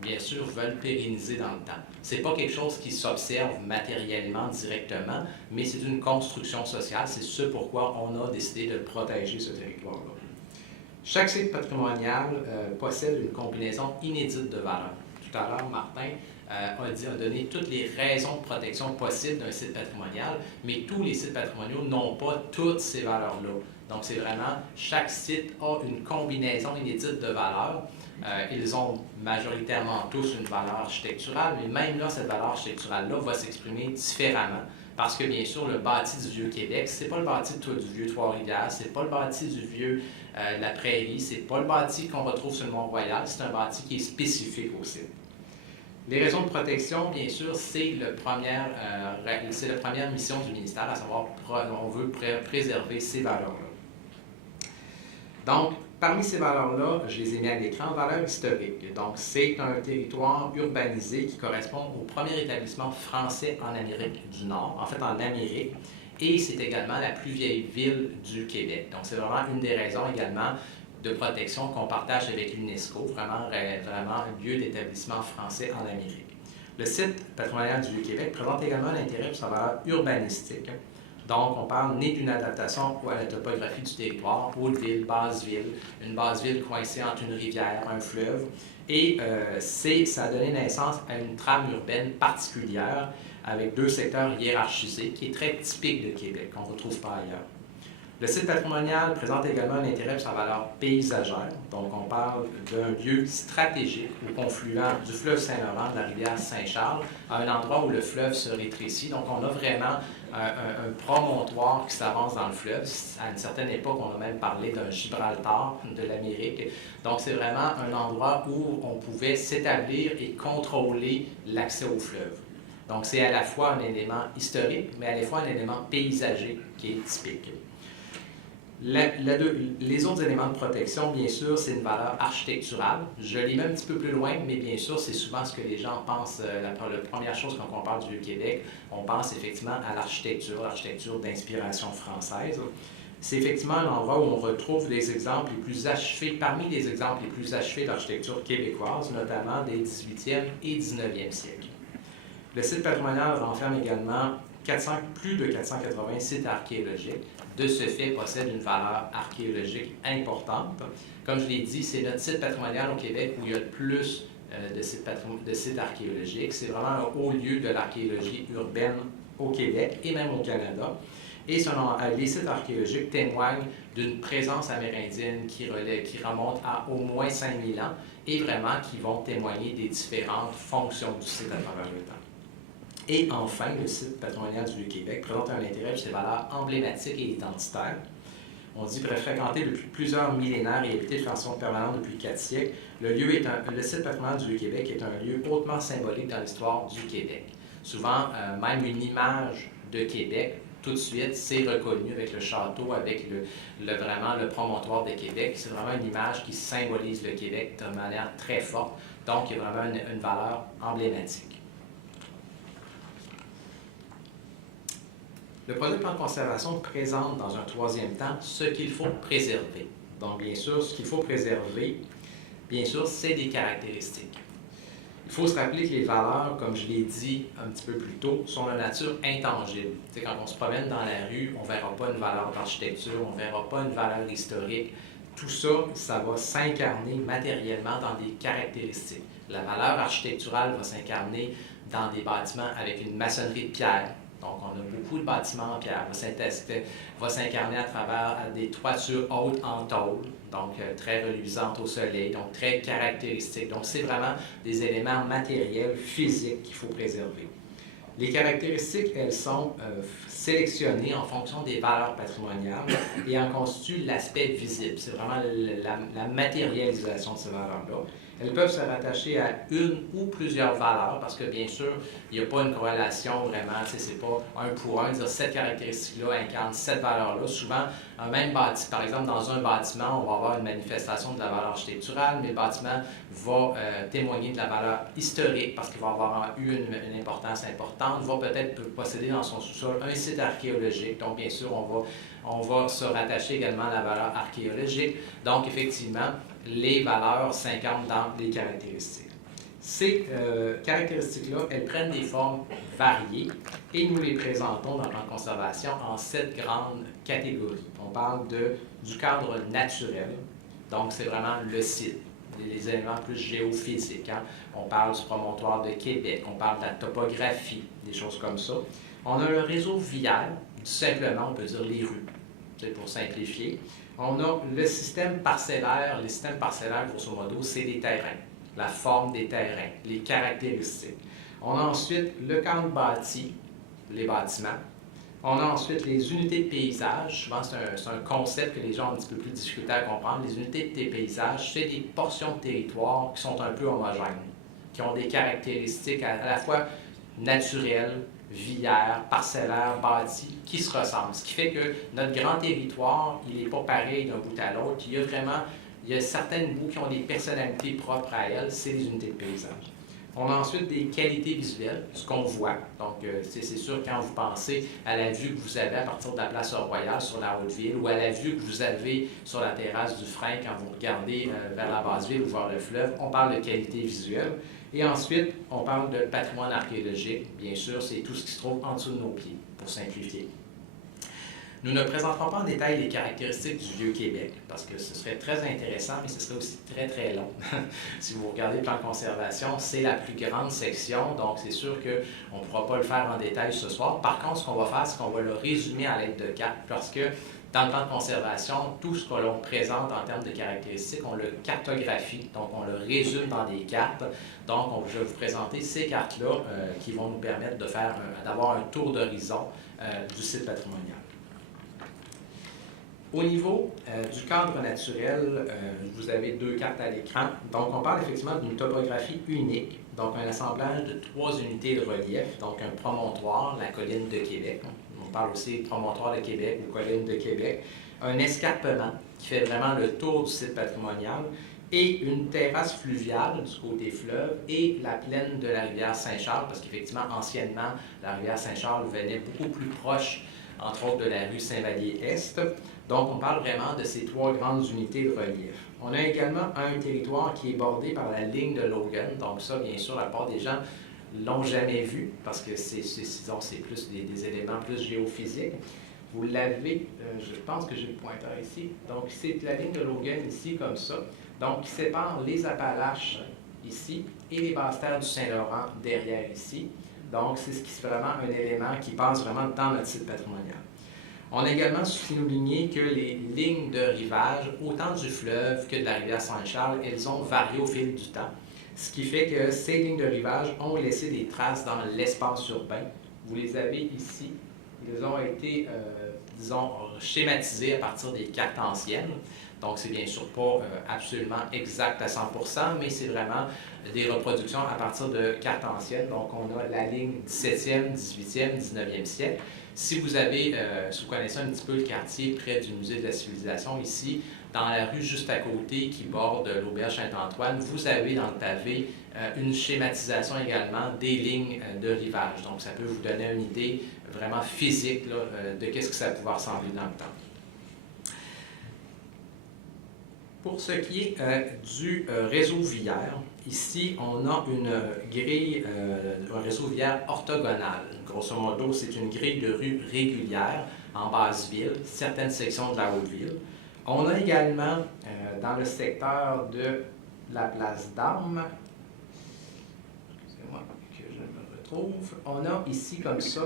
bien sûr, veulent pérenniser dans le temps. Ce n'est pas quelque chose qui s'observe matériellement directement, mais c'est une construction sociale. C'est ce pourquoi on a décidé de protéger ce territoire-là. Chaque site patrimonial possède une combinaison inédite de valeurs. Tout à l'heure, Martin a donné toutes les raisons de protection possibles d'un site patrimonial, mais tous les sites patrimoniaux n'ont pas toutes ces valeurs-là. Donc, c'est vraiment, chaque site a une combinaison inédite de valeurs. Ils ont majoritairement tous une valeur architecturale, mais même là, cette valeur architecturale-là va s'exprimer différemment. Parce que, bien sûr, le bâti du Vieux-Québec, c'est pas le bâti du vieux Trois-Rivières, c'est pas le bâti du vieux de la Prairie, c'est pas le bâti qu'on retrouve sur le Mont-Royal, c'est un bâti qui est spécifique au site. Les raisons de protection, bien sûr, c'est la première mission du ministère, à savoir on veut préserver ces valeurs-là. Donc, parmi ces valeurs-là, je les ai mis à l'écran, valeurs historiques. Donc, c'est un territoire urbanisé qui correspond au premier établissement français en Amérique du Nord, en fait en Amérique, et c'est également la plus vieille ville du Québec. Donc, c'est vraiment une des raisons également de protection qu'on partage avec l'UNESCO, vraiment un lieu d'établissement français en Amérique. Le site patrimonial du Vieux-Québec présente également un intérêt pour sa valeur urbanistique. Donc, on parle né d'une adaptation à la topographie du territoire, haute-ville, basse-ville, une basse-ville coincée entre une rivière, un fleuve, et ça a donné naissance à une trame urbaine particulière avec deux secteurs hiérarchisés qui est très typique de Québec, qu'on ne retrouve pas ailleurs. Le site patrimonial présente également un intérêt pour sa valeur paysagère. Donc, on parle d'un lieu stratégique au confluent du fleuve Saint-Laurent, de la rivière Saint-Charles, à un endroit où le fleuve se rétrécit. Donc, on a vraiment un promontoire qui s'avance dans le fleuve. À une certaine époque, on a même parlé d'un Gibraltar de l'Amérique. Donc, c'est vraiment un endroit où on pouvait s'établir et contrôler l'accès au fleuve. Donc, c'est à la fois un élément historique, mais à la fois un élément paysager qui est typique. Les autres éléments de protection, bien sûr, c'est une valeur architecturale. Je l'ai mis un petit peu plus loin, mais bien sûr, c'est souvent ce que les gens pensent. La première chose quand on parle du Vieux-Québec, on pense effectivement à l'architecture d'inspiration française. C'est effectivement un endroit où on retrouve des exemples les plus achevés, parmi les exemples les plus achevés d'architecture québécoise, notamment des 18e et 19e siècles. Le site patrimonial renferme également plus de 480 sites archéologiques. De ce fait, possède une valeur archéologique importante. Comme je l'ai dit, c'est notre site patrimonial au Québec où il y a le plus de sites archéologiques. C'est vraiment un haut lieu de l'archéologie urbaine au Québec et même au Canada. Et les sites archéologiques témoignent d'une présence amérindienne qui remonte à au moins 5000 ans et vraiment qui vont témoigner des différentes fonctions du site à travers le temps. Et enfin, le site patrimonial du Vieux-Québec présente un intérêt pour ses valeurs emblématiques et identitaires. On dit fréquenté depuis plusieurs millénaires et habité de façon permanente depuis 4 siècles. Le site patrimonial du Vieux-Québec est un lieu hautement symbolique dans l'histoire du Québec. Souvent, même une image de Québec, tout de suite, c'est reconnu avec le château, avec vraiment le promontoire de Québec. C'est vraiment une image qui symbolise le Québec de manière très forte. Donc, il y a vraiment une valeur emblématique. Le projet de plan de conservation présente dans un troisième temps ce qu'il faut préserver. Donc, bien sûr, ce qu'il faut préserver, bien sûr, c'est des caractéristiques. Il faut se rappeler que les valeurs, comme je l'ai dit un petit peu plus tôt, sont de nature intangible. T'sais, quand on se promène dans la rue, on ne verra pas une valeur d'architecture, on ne verra pas une valeur historique. Tout ça, ça va s'incarner matériellement dans des caractéristiques. La valeur architecturale va s'incarner dans des bâtiments avec une maçonnerie de pierre. Donc, on a beaucoup de bâtiments en pierre. Va s'incarner à travers des toitures hautes en tôle, donc très reluisantes au soleil, donc très caractéristiques. Donc, c'est vraiment des éléments matériels, physiques qu'il faut préserver. Les caractéristiques, elles sont sélectionnées en fonction des valeurs patrimoniales et en constituent l'aspect visible. C'est vraiment la matérialisation de ces valeurs-là. Elles peuvent se rattacher à une ou plusieurs valeurs parce que, bien sûr, il n'y a pas une corrélation vraiment, c'est pas un pour un, dire cette caractéristique-là incarne cette valeur-là. Souvent, un même bâtiment, par exemple, dans un bâtiment, on va avoir une manifestation de la valeur architecturale, mais le bâtiment va témoigner de la valeur historique parce qu'il va avoir eu une importance importante, va peut-être posséder dans son sous-sol un site archéologique. Donc, bien sûr, on va se rattacher également à la valeur archéologique. Donc, effectivement, les valeurs s'incarnent dans les caractéristiques. Ces caractéristiques-là, elles prennent des formes variées et nous les présentons dans le plan de conservation en 7 grandes catégories. On parle du cadre naturel, donc c'est vraiment le site, les éléments plus géophysiques. Hein. On parle du promontoire de Québec, on parle de la topographie, des choses comme ça. On a le réseau viaire, tout simplement, on peut dire les rues, c'est pour simplifier. On a le système parcellaire. Les systèmes parcellaires, grosso modo, c'est les terrains, la forme des terrains, les caractéristiques. On a ensuite le cadre bâti, les bâtiments. On a ensuite les unités de paysage. Souvent, c'est un concept que les gens ont un petit peu plus de difficulté à comprendre. Les unités de paysage, c'est des portions de territoire qui sont un peu homogènes, qui ont des caractéristiques à la fois naturelles, villaires, parcellaires, bâtis, qui se ressemblent. Ce qui fait que notre grand territoire, il n'est pas pareil d'un bout à l'autre. Il y a certaines bouts qui ont des personnalités propres à elles, c'est les unités de paysage. On a ensuite des qualités visuelles, ce qu'on voit. Donc, c'est sûr, quand vous pensez à la vue que vous avez à partir de la place Royale sur la Haute-Ville ou à la vue que vous avez sur la terrasse du Frein quand vous regardez vers la Basse-Ville ou vers le fleuve, on parle de qualité visuelle. Et ensuite, on parle de patrimoine archéologique. Bien sûr, c'est tout ce qui se trouve en dessous de nos pieds, pour simplifier. Nous ne présenterons pas en détail les caractéristiques du Vieux-Québec, parce que ce serait très intéressant, mais ce serait aussi très, très long. Si vous regardez le plan de conservation, c'est la plus grande section, donc c'est sûr qu'on ne pourra pas le faire en détail ce soir. Par contre, ce qu'on va faire, c'est qu'on va le résumer à l'aide de cartes, parce que dans le plan de conservation, tout ce que l'on présente en termes de caractéristiques, on le cartographie, donc on le résume dans des cartes. Donc, je vais vous présenter ces cartes-là qui vont nous permettre d'avoir un tour d'horizon du site patrimonial. Au niveau du cadre naturel, vous avez 2 cartes à l'écran. Donc, on parle effectivement d'une topographie unique, donc un assemblage de 3 unités de relief, donc un promontoire, la colline de Québec. On parle aussi de promontoire de Québec ou colline de Québec. Un escarpement qui fait vraiment le tour du site patrimonial et une terrasse fluviale du côté fleuve et la plaine de la rivière Saint-Charles, parce qu'effectivement, anciennement, la rivière Saint-Charles venait beaucoup plus proche, entre autres, de la rue Saint-Vallier-Est. Donc, on parle vraiment de ces 3 grandes unités de relief. On a également un territoire qui est bordé par la ligne de Logan. Donc ça, bien sûr, la plupart des gens ne l'ont jamais vu parce que c'est plus des éléments plus géophysiques. Vous l'avez, je pense que j'ai le pointeur ici. Donc, c'est la ligne de Logan ici, comme ça. Donc, qui sépare les Appalaches ici et les basses-terres du Saint-Laurent derrière ici. Donc, c'est ce qui est vraiment un élément qui passe vraiment dans notre site patrimonial. On a également souligné que les lignes de rivage, autant du fleuve que de la rivière Saint-Charles, elles ont varié au fil du temps. Ce qui fait que ces lignes de rivage ont laissé des traces dans l'espace urbain. Vous les avez ici. Ils ont été, disons, schématisés à partir des cartes anciennes. Donc, c'est bien sûr pas absolument exact à 100%, mais c'est vraiment des reproductions à partir de cartes anciennes. Donc, on a la ligne 17e, 18e, 19e siècle. Si vous connaissez un petit peu le quartier près du Musée de la Civilisation, ici, dans la rue juste à côté qui borde l'auberge Saint-Antoine, vous avez dans le pavé une schématisation également des lignes de rivage. Donc, ça peut vous donner une idée vraiment physique là, de qu'est-ce que ça pouvait ressembler dans le temps. Pour ce qui est du réseau viaire, ici, on a une grille, un réseau viaire orthogonal. Grosso modo, c'est une grille de rue régulière en Basse-Ville, certaines sections de la Haute-Ville. On a également, dans le secteur de la place d'Armes, excusez-moi que je me retrouve, on a ici comme ça,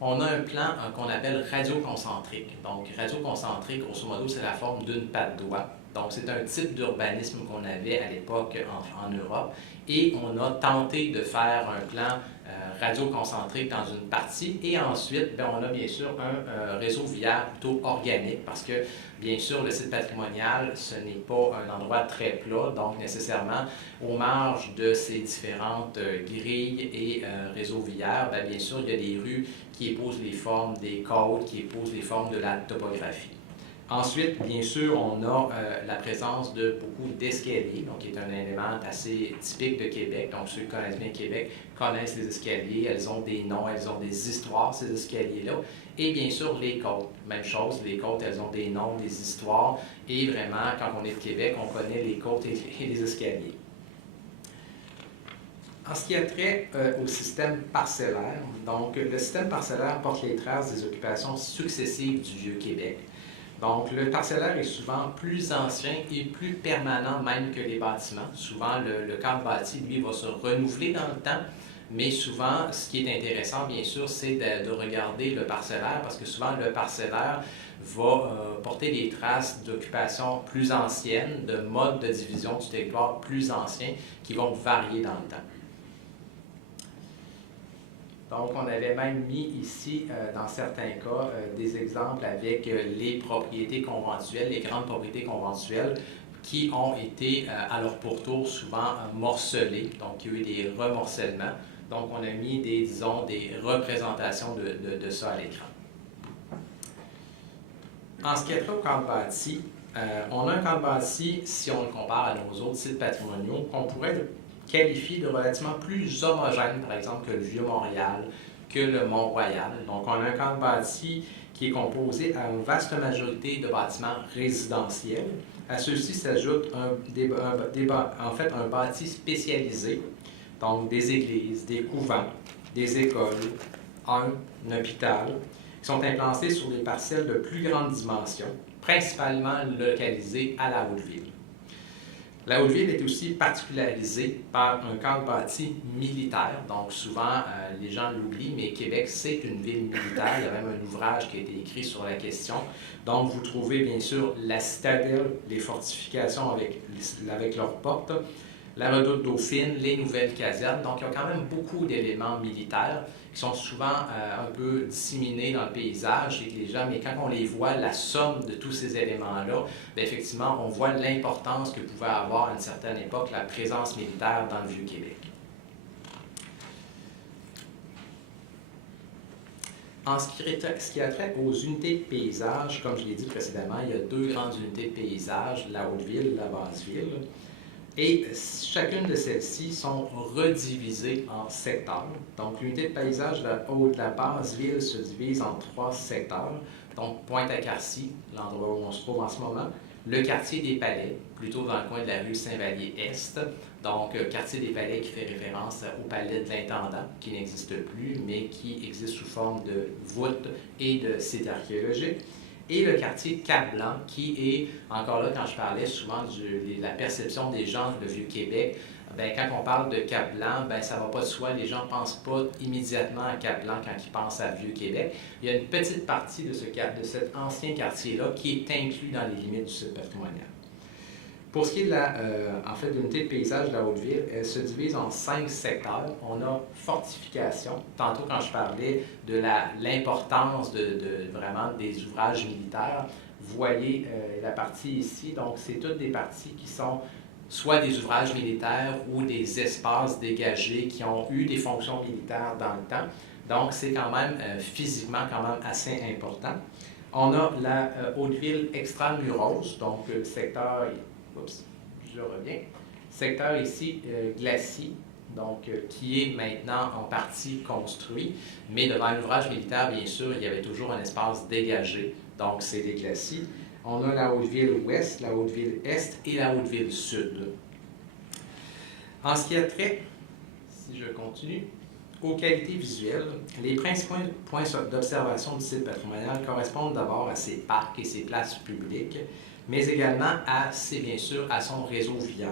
on a un plan qu'on appelle radioconcentrique. Donc, radioconcentrique, grosso modo, c'est la forme d'une patte d'oie. Donc, c'est un type d'urbanisme qu'on avait à l'époque en Europe. Et on a tenté de faire un plan radioconcentrique dans une partie. Et ensuite, on a bien sûr un réseau viaire plutôt organique parce que, bien sûr, le site patrimonial, ce n'est pas un endroit très plat. Donc, nécessairement, aux marges de ces différentes grilles et réseaux viaires, bien sûr, il y a des rues qui épousent les formes des côtes, qui épousent les formes de la topographie. Ensuite, bien sûr, on a la présence de beaucoup d'escaliers, donc qui est un élément assez typique de Québec. Donc, ceux qui connaissent bien Québec connaissent les escaliers, elles ont des noms, elles ont des histoires, ces escaliers-là. Et bien sûr, les côtes, même chose, les côtes, elles ont des noms, des histoires. Et vraiment, quand on est de Québec, on connaît les côtes et les escaliers. En ce qui a trait au système parcellaire, donc le système parcellaire porte les traces des occupations successives du Vieux-Québec. Donc le parcellaire est souvent plus ancien et plus permanent même que les bâtiments. Souvent le cadre bâti, lui, va se renouveler dans le temps, mais souvent ce qui est intéressant, bien sûr, c'est de regarder le parcellaire parce que souvent le parcellaire va porter des traces d'occupation plus anciennes, de modes de division du territoire plus anciens qui vont varier dans le temps. Donc, on avait même mis ici, dans certains cas, des exemples avec les propriétés conventuelles, les grandes propriétés conventuelles qui ont été, à leur pourtour, souvent morcelées. Donc, il y a eu des remorcellements. Donc, on a mis disons, des représentations de ça à l'écran. En ce qui est trait au cadre bâti, on a un cadre bâti, si on le compare à nos autres sites patrimoniaux, qu'on pourrait qualifié de relativement plus homogène, par exemple, que le Vieux-Montréal, que le Mont-Royal. Donc, on a un cadre bâti qui est composé à une vaste majorité de bâtiments résidentiels. À ceux-ci s'ajoute un bâti spécialisé, donc des églises, des couvents, des écoles, un hôpital, qui sont implantés sur des parcelles de plus grande dimension, principalement localisées à la Haute-Ville. La Haute-Ville est aussi particularisée par un cadre bâti militaire. Donc souvent, les gens l'oublient, mais Québec, c'est une ville militaire. Il y a même un ouvrage qui a été écrit sur la question. Donc vous trouvez bien sûr la citadelle, les fortifications avec leurs portes, la redoute Dauphine, les nouvelles casernes. Donc il y a quand même beaucoup d'éléments militaires qui sont souvent un peu disséminés dans le paysage et que les gens, mais quand on les voit, la somme de tous ces éléments-là, bien, effectivement, on voit l'importance que pouvait avoir à une certaine époque la présence militaire dans le Vieux-Québec. En ce qui a trait aux unités de paysage, comme je l'ai dit précédemment, il y a deux grandes unités de paysage, la Haute-Ville et la Basse-Ville. Et chacune de celles-ci sont redivisées en secteurs. Donc, l'unité de paysage de la Basse-Ville se divise en 3 secteurs. Donc, Pointe-à-Carcy, l'endroit où on se trouve en ce moment, le quartier des Palais, plutôt dans le coin de la rue Saint-Vallier-Est. Donc, quartier des Palais qui fait référence au palais de l'intendant, qui n'existe plus, mais qui existe sous forme de voûte et de site archéologique. Et le quartier de Cap-Blanc, qui est, encore là, quand je parlais souvent de la perception des gens de Vieux-Québec, bien, quand on parle de Cap-Blanc, bien, ça ne va pas de soi, les gens ne pensent pas immédiatement à Cap-Blanc quand ils pensent à Vieux-Québec. Il y a une petite partie de cet ancien quartier-là qui est inclus dans les limites du site patrimonial. Pour ce qui est de l'unité de paysage de la Haute-Ville, elle se divise en 5 secteurs. On a fortification. Tantôt, quand je parlais de l'importance vraiment des ouvrages militaires, vous voyez la partie ici. Donc, c'est toutes des parties qui sont soit des ouvrages militaires ou des espaces dégagés qui ont eu des fonctions militaires dans le temps. Donc, c'est quand même physiquement quand même assez important. On a la Haute-Ville extramuros, donc le secteur... Oups, je reviens. Secteur ici, glacis, donc qui est maintenant en partie construit, mais devant l'ouvrage militaire, bien sûr, il y avait toujours un espace dégagé, donc c'est des glacis. On a la Haute-Ville ouest, la Haute-Ville est et la Haute-Ville sud. En ce qui a trait, si je continue, aux qualités visuelles, les principaux points d'observation du site patrimonial correspondent d'abord à ses parcs et ses places publiques, mais également bien sûr, à son réseau viaire.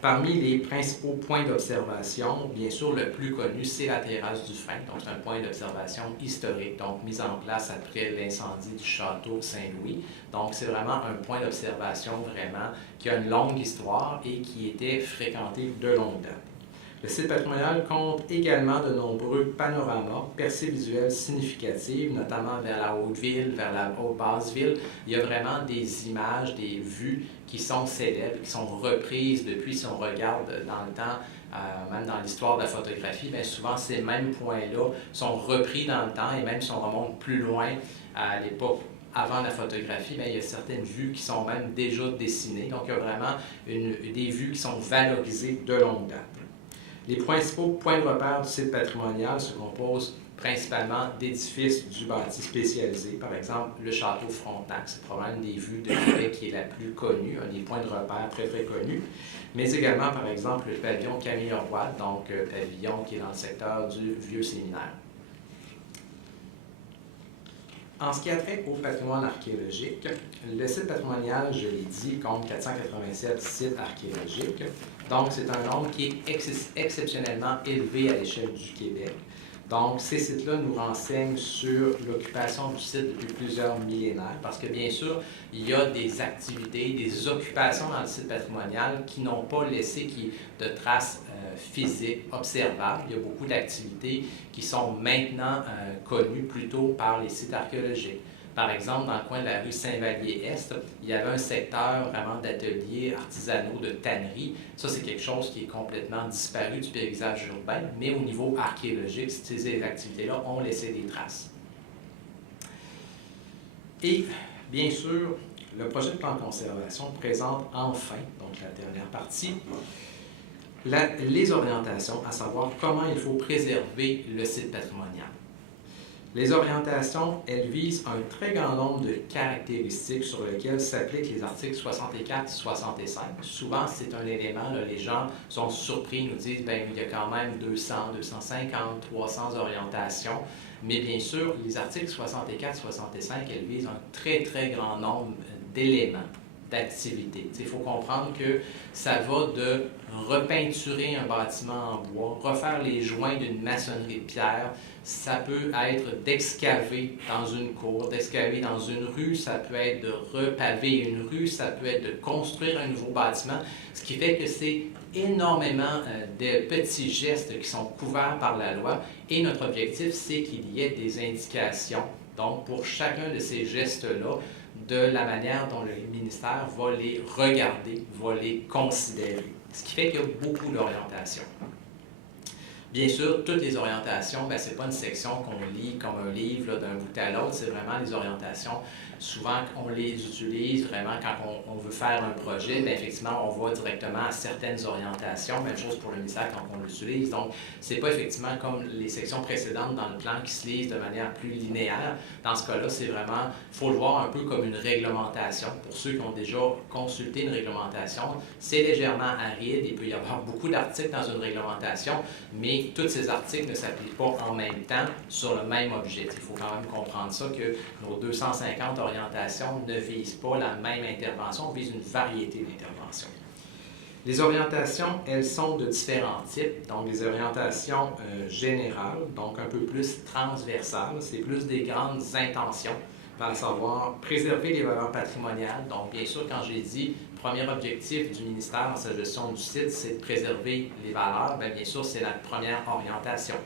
Parmi les principaux points d'observation, bien sûr, le plus connu, c'est la terrasse du Frein. Donc, c'est un point d'observation historique, donc mis en place après l'incendie du château Saint-Louis. Donc, c'est vraiment un point d'observation vraiment qui a une longue histoire et qui était fréquenté de longue date. Le site patrimonial compte également de nombreux panoramas, percées visuelles significatives, notamment vers la Haute-Ville, vers la Haute-Basse-Ville. Il y a vraiment des images, des vues qui sont célèbres, qui sont reprises depuis, si on regarde dans le temps, même dans l'histoire de la photographie, bien souvent ces mêmes points-là sont repris dans le temps et même si on remonte plus loin à l'époque avant la photographie, bien, il y a certaines vues qui sont même déjà dessinées. Donc, il y a vraiment des vues qui sont valorisées de longue date. Les principaux points de repère du site patrimonial se composent principalement d'édifices du bâti spécialisé. Par exemple, le château Frontenac, c'est probablement une des vues de Québec qui est la plus connue, un des points de repère très très connus. Mais également, par exemple, le pavillon Camille Roy, donc pavillon qui est dans le secteur du Vieux Séminaire. En ce qui a trait au patrimoine archéologique, le site patrimonial, je l'ai dit, compte 487 sites archéologiques. Donc, c'est un nombre qui est exceptionnellement élevé à l'échelle du Québec. Donc, ces sites-là nous renseignent sur l'occupation du site depuis plusieurs millénaires, parce que, bien sûr, il y a des activités, des occupations dans le site patrimonial qui n'ont pas laissé de traces physiques observables. Il y a beaucoup d'activités qui sont maintenant connues plutôt par les sites archéologiques. Par exemple, dans le coin de la rue Saint-Vallier-Est, il y avait un secteur vraiment d'ateliers artisanaux, de tanneries. Ça, c'est quelque chose qui est complètement disparu du paysage urbain, mais au niveau archéologique, ces activités-là ont laissé des traces. Et, bien sûr, le projet de plan de conservation présente enfin, donc la dernière partie, les orientations, à savoir comment il faut préserver le site patrimonial. Les orientations, elles visent un très grand nombre de caractéristiques sur lesquelles s'appliquent les articles 64 et 65. Souvent, c'est un élément, là, les gens sont surpris, ils nous disent, bien, il y a quand même 200, 250, 300 orientations. Mais bien sûr, les articles 64 et 65, elles visent un très, très grand nombre d'éléments, d'activités. Il faut comprendre que ça va de repeinturer un bâtiment en bois, refaire les joints d'une maçonnerie de pierre. Ça peut être d'excaver dans une cour, d'excaver dans une rue, ça peut être de repaver une rue, ça peut être de construire un nouveau bâtiment, ce qui fait que c'est énormément de petits gestes qui sont couverts par la loi et notre objectif, c'est qu'il y ait des indications, donc pour chacun de ces gestes-là, de la manière dont le ministère va les regarder, va les considérer, ce qui fait qu'il y a beaucoup d'orientations. Bien sûr, toutes les orientations, ce n'est pas une section qu'on lit comme un livre d'un bout à l'autre, c'est vraiment les orientations. Souvent, on les utilise vraiment quand on veut faire un projet, effectivement, on va directement à certaines orientations. Même chose pour le ministère quand on l'utilise. Donc, ce n'est pas effectivement comme les sections précédentes dans le plan qui se lisent de manière plus linéaire. Dans ce cas-là, c'est vraiment, il faut le voir un peu comme une réglementation. Pour ceux qui ont déjà consulté une réglementation, c'est légèrement aride. Il peut y avoir beaucoup d'articles dans une réglementation, mais tous ces articles ne s'appliquent pas en même temps sur le même objectif. Il faut quand même comprendre ça, que nos 250 orientations ne visent pas la même intervention, visent une variété d'interventions. Les orientations, elles sont de différents types. Donc, les orientations générales, donc un peu plus transversales, c'est plus des grandes intentions, à savoir préserver les valeurs patrimoniales. Donc, bien sûr, quand j'ai dit premier objectif du ministère dans sa gestion du site, c'est de préserver les valeurs, bien sûr, c'est la première orientation.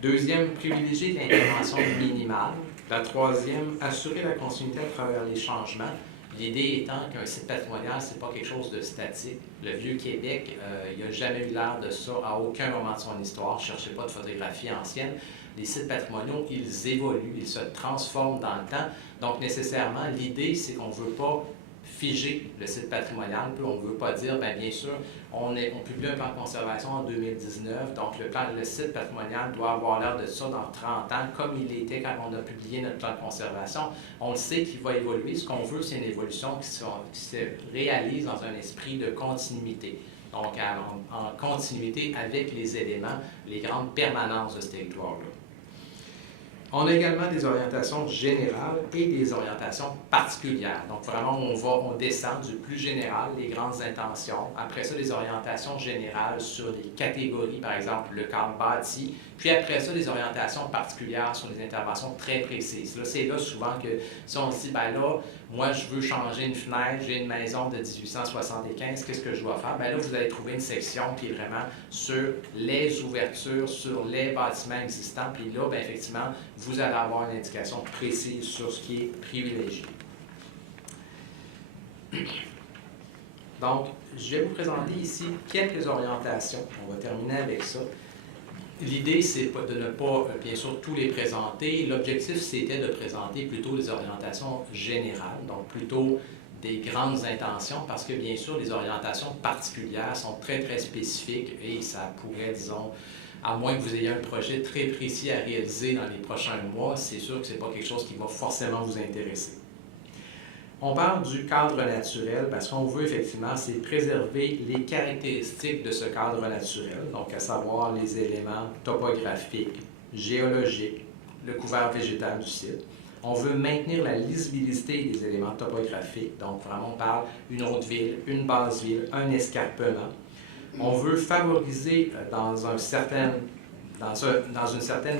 Deuxième, privilégier l'intervention minimale. La troisième, assurer la continuité à travers les changements. L'idée étant qu'un site patrimonial, ce n'est pas quelque chose de statique. Le Vieux-Québec, il n'y a jamais eu l'air de ça à aucun moment de son histoire. Ne cherchez pas de photographie ancienne. Les sites patrimoniaux, ils évoluent, ils se transforment dans le temps. Donc, nécessairement, l'idée, c'est qu'on ne veut pas figer le site patrimonial. On ne veut pas dire, bien sûr, on publie un plan de conservation en 2019, donc le site patrimonial doit avoir l'air de ça dans 30 ans, comme il était quand on a publié notre plan de conservation. On le sait qu'il va évoluer. Ce qu'on veut, c'est une évolution qui se réalise dans un esprit de continuité. Donc, en continuité avec les éléments, les grandes permanences de ce territoire-là. On a également des orientations générales et des orientations particulières. Donc, vraiment, on descend du plus général, les grandes intentions. Après ça, les orientations générales sur les catégories, par exemple, le cadre bâti. Puis après ça, les orientations particulières sur les interventions très précises. Là, c'est là souvent que si on se dit, là, moi, je veux changer une fenêtre, j'ai une maison de 1875, qu'est-ce que je dois faire? Là, vous allez trouver une section qui est vraiment sur les ouvertures, sur les bâtiments existants. Puis là, effectivement, vous allez avoir une indication précise sur ce qui est privilégié. Donc, je vais vous présenter ici quelques orientations. On va terminer avec ça. L'idée, c'est de ne pas, bien sûr, tous les présenter. L'objectif, c'était de présenter plutôt les orientations générales, donc plutôt des grandes intentions, parce que, bien sûr, les orientations particulières sont très, très spécifiques et ça pourrait, disons, À moins que vous ayez un projet très précis à réaliser dans les prochains mois, c'est sûr que ce n'est pas quelque chose qui va forcément vous intéresser. On parle du cadre naturel parce qu'on veut effectivement, c'est préserver les caractéristiques de ce cadre naturel, donc à savoir les éléments topographiques, géologiques, le couvert végétal du site. On veut maintenir la lisibilité des éléments topographiques, donc vraiment on parle une haute ville, une basse ville, un escarpement. On veut favoriser dans une certaine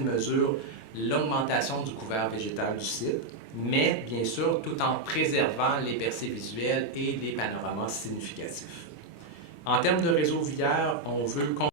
mesure l'augmentation du couvert végétal du site, mais bien sûr tout en préservant les percées visuelles et les panoramas significatifs. En termes de réseau viaire, on veut